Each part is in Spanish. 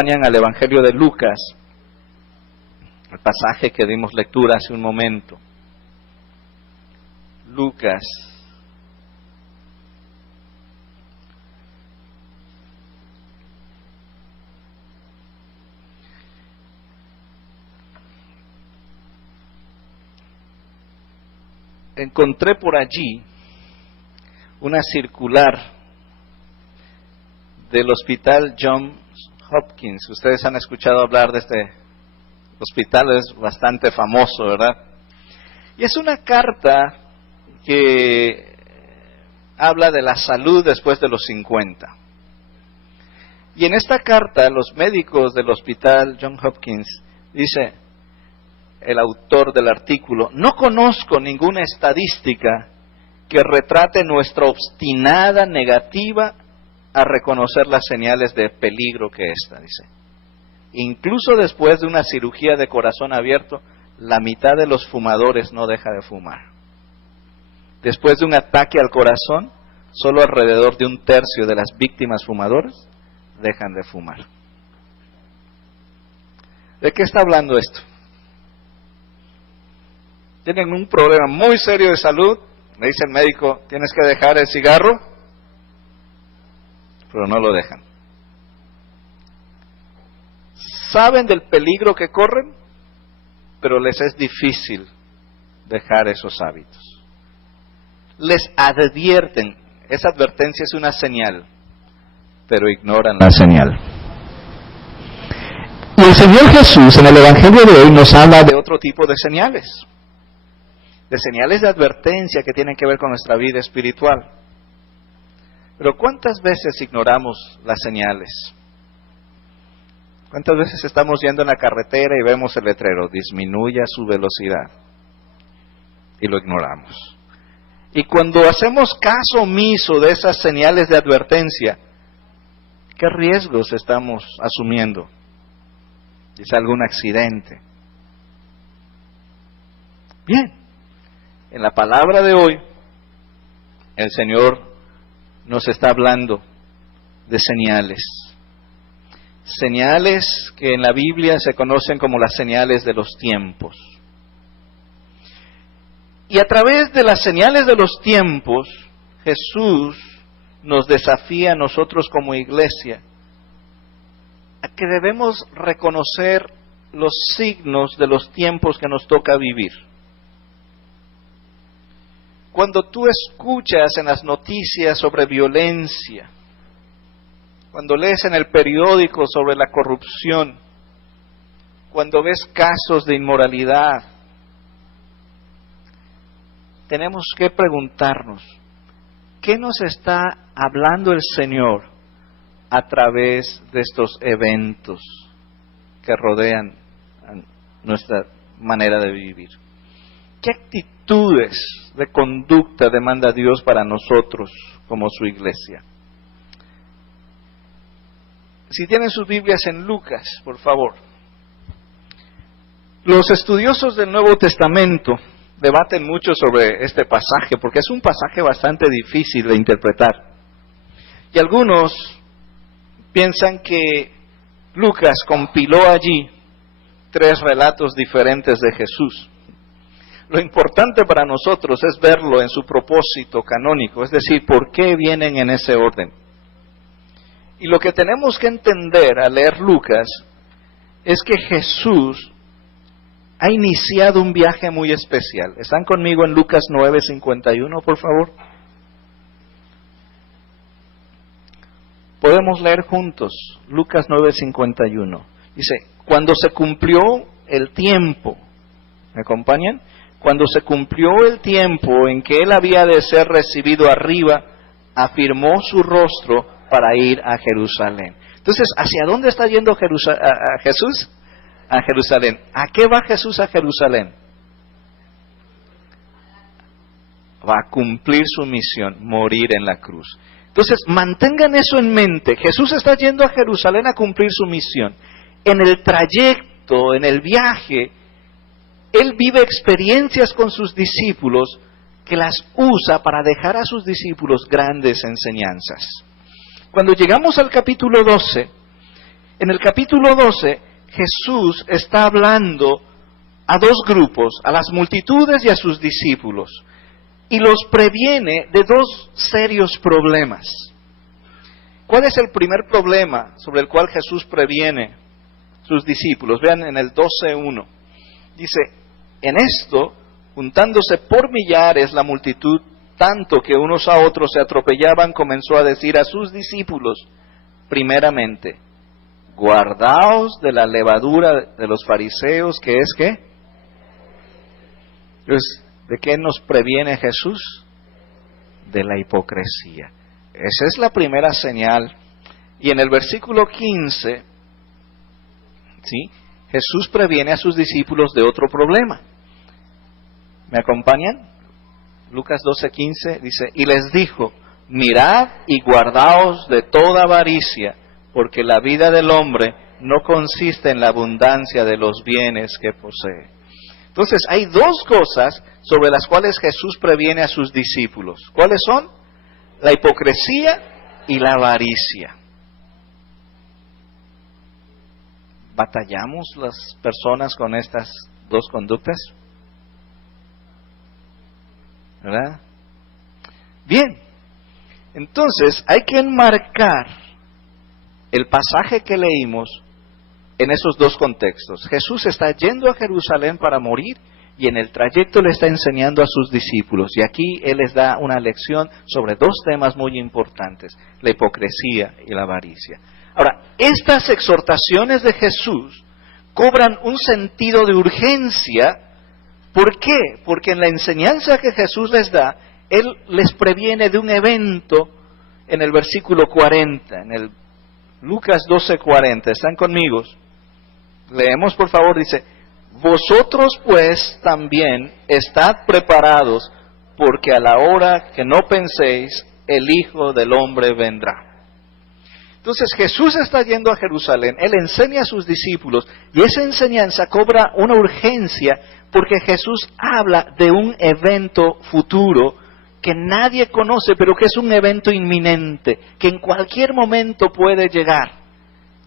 acompañan al Evangelio de Lucas, el pasaje que dimos lectura hace un momento. Lucas. Encontré por allí una circular del Hospital Johns Hopkins. Ustedes han escuchado hablar de este hospital, es bastante famoso, ¿verdad? Y es una carta que habla de la salud después de los 50. Y en esta carta, los médicos del Hospital Johns Hopkins, dice el autor del artículo, no conozco ninguna estadística que retrate nuestra obstinada negativa a reconocer las señales de peligro que esta, dice. Incluso después de una cirugía de corazón abierto, la mitad de los fumadores no deja de fumar. Después de un ataque al corazón, solo alrededor de 1/3 de las víctimas fumadoras dejan de fumar. ¿De qué está hablando esto? Tienen un problema muy serio de salud, le dice el médico, tienes que dejar el cigarro, pero no lo dejan. Saben del peligro que corren, pero les es difícil dejar esos hábitos. Les advierten, esa advertencia es una señal, pero ignoran la señal. Y el Señor Jesús en el Evangelio de hoy nos habla de otro tipo de señales de advertencia que tienen que ver con nuestra vida espiritual. Pero ¿cuántas veces ignoramos las señales? ¿Cuántas veces estamos yendo en la carretera y vemos el letrero, disminuya su velocidad? Y lo ignoramos. Y cuando hacemos caso omiso de esas señales de advertencia, ¿qué riesgos estamos asumiendo? Quizá algún accidente. Bien, en la palabra de hoy, el Señor nos está hablando de señales. Señales que en la Biblia se conocen como las señales de los tiempos. Y a través de las señales de los tiempos, Jesús nos desafía a nosotros como iglesia a que debemos reconocer los signos de los tiempos que nos toca vivir. Cuando tú escuchas en las noticias sobre violencia, cuando lees en el periódico sobre la corrupción, cuando ves casos de inmoralidad, tenemos que preguntarnos, ¿qué nos está hablando el Señor a través de estos eventos que rodean nuestra manera de vivir? ¿Qué actitudes de conducta demanda Dios para nosotros como su iglesia? Si tienen sus Biblias en Lucas, por favor. Los estudiosos del Nuevo Testamento debaten mucho sobre este pasaje, porque es un pasaje bastante difícil de interpretar. Y algunos piensan que Lucas compiló allí 3 relatos diferentes de Jesús. Lo importante para nosotros es verlo en su propósito canónico, es decir, por qué vienen en ese orden. Y lo que tenemos que entender al leer Lucas es que Jesús ha iniciado un viaje muy especial. ¿Están conmigo en Lucas 9:51, por favor? Podemos leer juntos, Lucas 9:51. Dice, cuando se cumplió el tiempo, ¿me acompañan? Cuando se cumplió el tiempo en que él había de ser recibido arriba, afirmó su rostro para ir a Jerusalén. Entonces, ¿hacia dónde está yendo Jesús? A Jerusalén. ¿A qué va Jesús a Jerusalén? Va a cumplir su misión, morir en la cruz. Entonces, mantengan eso en mente. Jesús está yendo a Jerusalén a cumplir su misión. En el trayecto, en el viaje, Él vive experiencias con sus discípulos que las usa para dejar a sus discípulos grandes enseñanzas. Cuando llegamos al capítulo 12, En el capítulo 12, Jesús está hablando a dos grupos, a las multitudes y a sus discípulos, y los previene de dos serios problemas. ¿Cuál es el primer problema sobre el cual Jesús previene a sus discípulos? Vean en el 12:1. Dice, en esto, juntándose por millares la multitud, tanto que unos a otros se atropellaban, comenzó a decir a sus discípulos, primeramente, guardaos de la levadura de los fariseos, que es ¿qué? Entonces, ¿de qué nos previene Jesús? De la hipocresía. Esa es la primera señal. Y en el versículo 15, ¿sí?, Jesús previene a sus discípulos de otro problema. ¿Me acompañan? Lucas 12:15 dice, y les dijo, mirad y guardaos de toda avaricia, porque la vida del hombre no consiste en la abundancia de los bienes que posee. Entonces, hay dos cosas sobre las cuales Jesús previene a sus discípulos. ¿Cuáles son? La hipocresía y la avaricia. ¿Batallamos las personas con estas dos conductas? ¿Verdad? Bien, entonces hay que enmarcar el pasaje que leímos en esos dos contextos. Jesús está yendo a Jerusalén para morir y en el trayecto le está enseñando a sus discípulos. Y aquí Él les da una lección sobre dos temas muy importantes, la hipocresía y la avaricia. Ahora, estas exhortaciones de Jesús cobran un sentido de urgencia. ¿Por qué? Porque en la enseñanza que Jesús les da, Él les previene de un evento en el versículo 40, en el Lucas 12:40. ¿Están conmigo? Leemos, por favor, dice, vosotros pues también estad preparados, porque a la hora que no penséis, el Hijo del Hombre vendrá. Entonces Jesús está yendo a Jerusalén, Él enseña a sus discípulos, y esa enseñanza cobra una urgencia, porque Jesús habla de un evento futuro que nadie conoce, pero que es un evento inminente, que en cualquier momento puede llegar.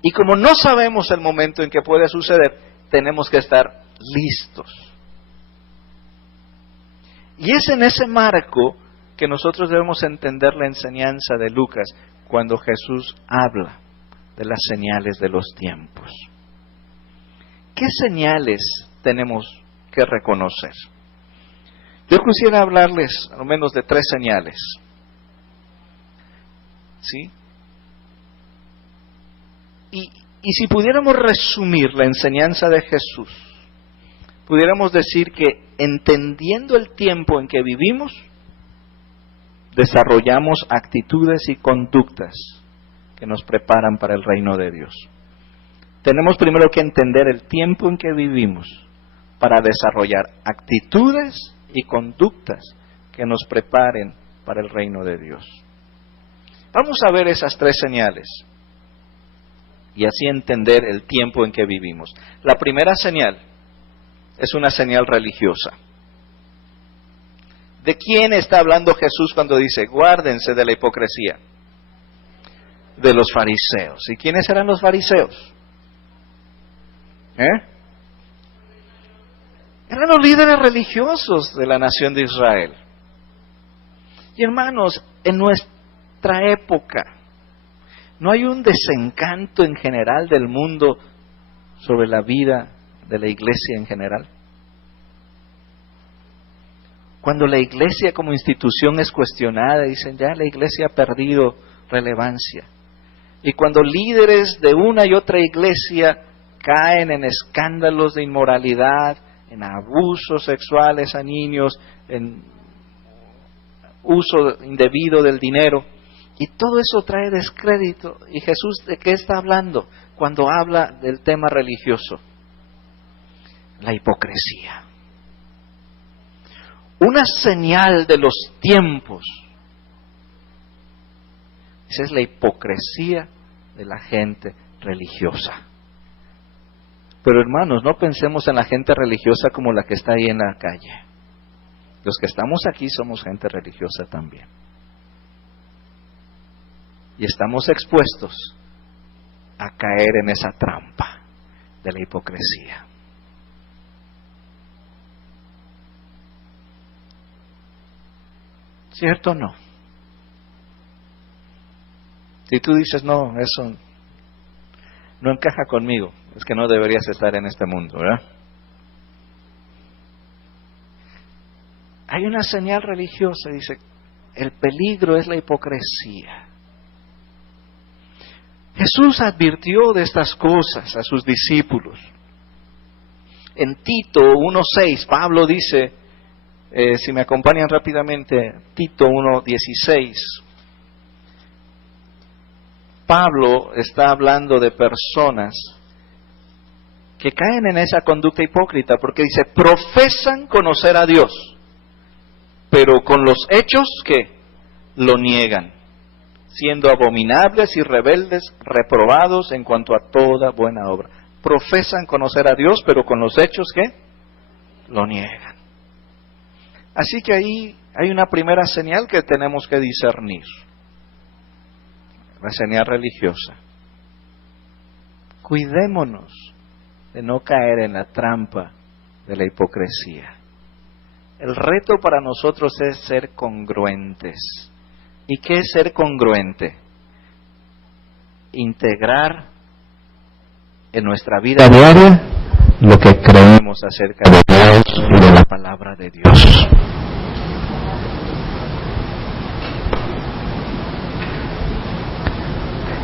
Y como no sabemos el momento en que puede suceder, tenemos que estar listos. Y es en ese marco que nosotros debemos entender la enseñanza de Lucas cuando Jesús habla de las señales de los tiempos. ¿Qué señales tenemos que reconocer? Yo quisiera hablarles al menos de 3 señales. ¿Sí? Y si pudiéramos resumir la enseñanza de Jesús, pudiéramos decir que entendiendo el tiempo en que vivimos, desarrollamos actitudes y conductas que nos preparan para el reino de Dios. Tenemos primero que entender el tiempo en que vivimos para desarrollar actitudes y conductas que nos preparen para el reino de Dios. Vamos a ver esas 3 señales y así entender el tiempo en que vivimos. La primera señal es una señal religiosa. ¿De quién está hablando Jesús cuando dice, guárdense de la hipocresía? De los fariseos. ¿Y quiénes eran los fariseos? Eran los líderes religiosos de la nación de Israel. Y hermanos, en nuestra época, ¿no hay un desencanto en general del mundo sobre la vida de la iglesia en general? Cuando la iglesia como institución es cuestionada, dicen ya la iglesia ha perdido relevancia. Y cuando líderes de una y otra iglesia caen en escándalos de inmoralidad, en abusos sexuales a niños, en uso indebido del dinero, y todo eso trae descrédito. ¿Y Jesús de qué está hablando cuando habla del tema religioso? La hipocresía. Una señal de los tiempos. Esa es la hipocresía de la gente religiosa. Pero hermanos, no pensemos en la gente religiosa como la que está ahí en la calle. Los que estamos aquí somos gente religiosa también. Y estamos expuestos a caer en esa trampa de la hipocresía. ¿Cierto o no? Si tú dices, no, eso no encaja conmigo, es que no deberías estar en este mundo, ¿verdad? Hay una señal religiosa, dice, el peligro es la hipocresía. Jesús advirtió de estas cosas a sus discípulos. En Tito 1:6, Pablo dice, si me acompañan rápidamente, Tito 1:16, Pablo está hablando de personas que caen en esa conducta hipócrita, porque dice, profesan conocer a Dios, pero con los hechos que lo niegan, siendo abominables y rebeldes, reprobados en cuanto a toda buena obra. Profesan conocer a Dios, pero con los hechos que lo niegan. Así que ahí hay una primera señal que tenemos que discernir. La señal religiosa. Cuidémonos de no caer en la trampa de la hipocresía. El reto para nosotros es ser congruentes. ¿Y qué es ser congruente? Integrar en nuestra vida diaria lo que creemos acerca de Dios y de la palabra de Dios.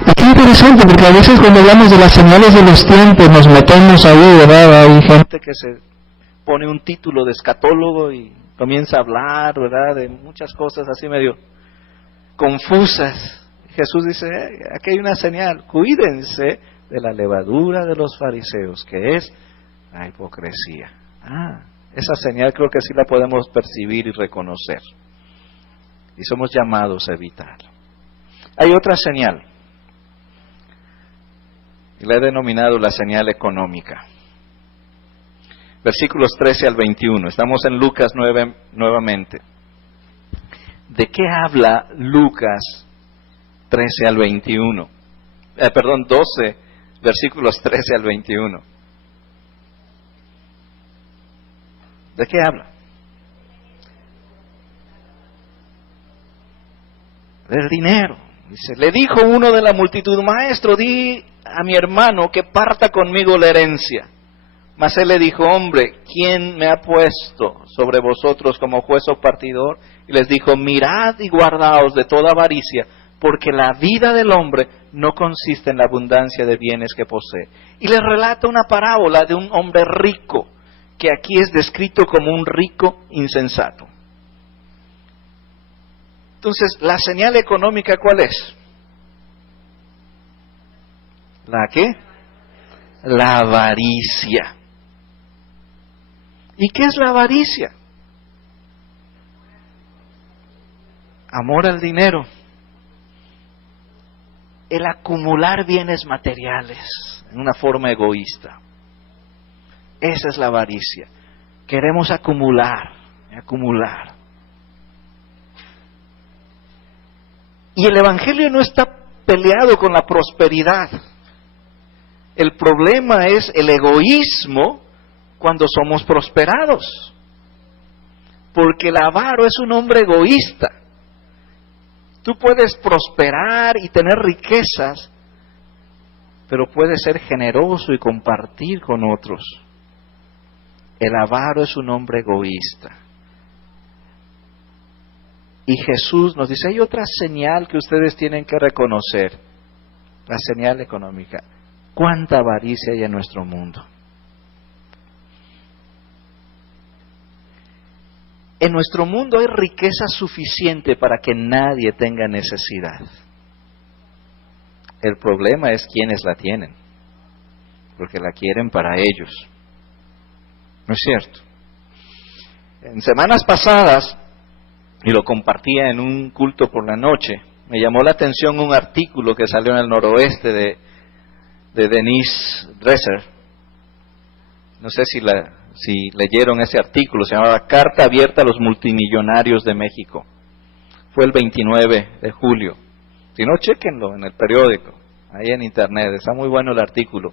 Y qué interesante, porque a veces cuando hablamos de las señales de los tiempos nos metemos ahí, ¿verdad? Hay gente Que se pone un título de escatólogo y comienza a hablar, ¿verdad?, de muchas cosas así medio confusas. Jesús dice, aquí hay una señal, cuídense de la levadura de los fariseos, que es la hipocresía. Esa señal creo que sí la podemos percibir y reconocer. Y somos llamados a evitarla. Hay otra señal, y la he denominado la señal económica. Versículos 13 al 21. Estamos en Lucas 9 nuevamente. ¿De qué habla Lucas 13 al 21? 12, versículos 13 al 21. ¿De qué habla? Del dinero. Dice, le dijo uno de la multitud, maestro, di a mi hermano que parta conmigo la herencia. Mas él le dijo, hombre, ¿quién me ha puesto sobre vosotros como juez o partidor? Y les dijo, mirad y guardaos de toda avaricia, porque la vida del hombre no consiste en la abundancia de bienes que posee. Y les relata una parábola de un hombre rico, que aquí es descrito como un rico insensato. Entonces, ¿la señal económica cuál es? ¿La qué? La avaricia. ¿Y qué es la avaricia? Amor al dinero. El acumular bienes materiales en una forma egoísta. Esa es la avaricia. Queremos acumular. Y el Evangelio no está peleado con la prosperidad. El problema es el egoísmo cuando somos prosperados. Porque el avaro es un hombre egoísta. Tú puedes prosperar y tener riquezas, pero puedes ser generoso y compartir con otros. El avaro es un hombre egoísta. Y Jesús nos dice, hay otra señal que ustedes tienen que reconocer, la señal económica. ¿Cuánta avaricia hay en nuestro mundo? En nuestro mundo hay riqueza suficiente para que nadie tenga necesidad. El problema es quiénes la tienen, porque la quieren para ellos. ¿No es cierto? En semanas pasadas, y lo compartía en un culto por la noche, me llamó la atención un artículo que salió en el noroeste de Denise Dresser. No sé si leyeron ese artículo, se llamaba Carta abierta a los multimillonarios de México. Fue el 29 de julio. Si no, chéquenlo en el periódico. ahí en internet, está muy bueno el artículo.